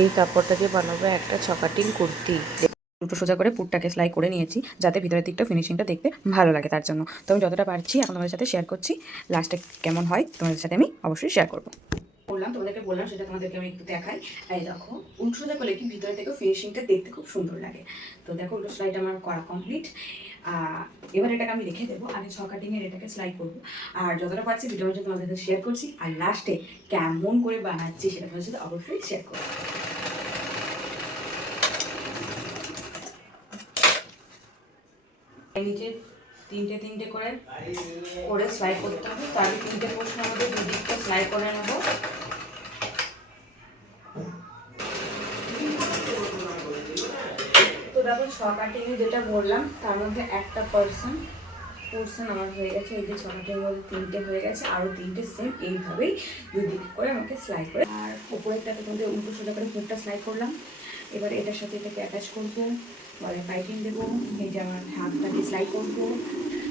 এই কাপড়টা দিয়ে বানাবো একটা ছকাটিং কুর্তি। দুটো সোজা করে পুটটাকে সেলাই করে নিয়েছি যাতে ভিতরের দিকটা ফিনিশিংটা দেখতে ভালো লাগে, তার জন্য তো আমি যতটা পারছি এখন তোমাদের সাথে শেয়ার করছি। লাস্টে কেমন হয় তোমাদের সাথে আমি অবশ্যই শেয়ার করবো। তোমাদেরকে বললাম সেটা তোমাদেরকে আমি একটু দেখাই। এই দেখো, উল্টো সোজা করলে কি ভিতরে থেকে ফিনিশিংটা দেখতে খুব সুন্দর লাগে। তো দেখো উল্টো সেলাইটা আমার করা কমপ্লিট। এবার এটাকে আমি রেখে দেবো, আগে ছ কাটিংয়ের এটাকে সেলাই করবো। আর যতটা পারছি ভিডিওর মধ্যে তোমাদের সাথে শেয়ার করছি, আর লাস্টে কেমন করে বানাচ্ছি সেটা তোমাদের সাথে অবশ্যই শেয়ার করবো। নিচে তিনটে তিনটে করে করে সেলাই করতে হবে, তো আমি তিনটে পোর্শনের মধ্যে দুদিকটা সেলাই করে নেবো। তো দেখো ছ কাটিংয়ে যেটা বললাম তার মধ্যে একটা পোর্শন আমার হয়ে গেছে। এই যে ছ কাটিংয়ের মধ্যে তিনটে হয়ে গেছে, আরও তিনটে সেম এইভাবেই দুই দিক করে আমাকে সেলাই করে, আর উপরেরটাতে মধ্যে উল্টো সোজা করে মুখটা সেলাই করলাম। এবার এটার সাথে এটাকে অ্যাটাচ করবো, পরে পাইপিং দেবো, এই যে আমার হাতটাকে সেলাই করবো।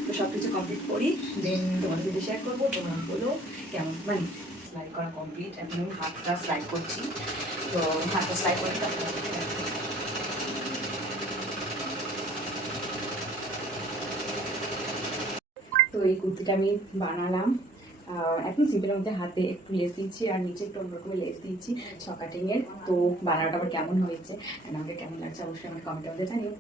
তো সব কিছু কমপ্লিট করি, দেন তোমাদের সাথে শেয়ার করবো। তোমরা বলো কেমন, মানে সেলাই করা কমপ্লিট। এখন আমি হাতটা সেলাই করছি, তো হাতটা সেলাই করে তো এই কুর্তিটা আমি বানালাম। এখন সিম্পলের মধ্যে হাতে একটু লেস দিচ্ছি আর নিচে একটু অন্যরকমের লেস দিচ্ছি ছ কাটিংয়ের। তো বানানোটা আমার কেমন হয়েছে, আমাকে কেমন লাগছে অবশ্যই আমার কমেন্টের মধ্যে জানিও।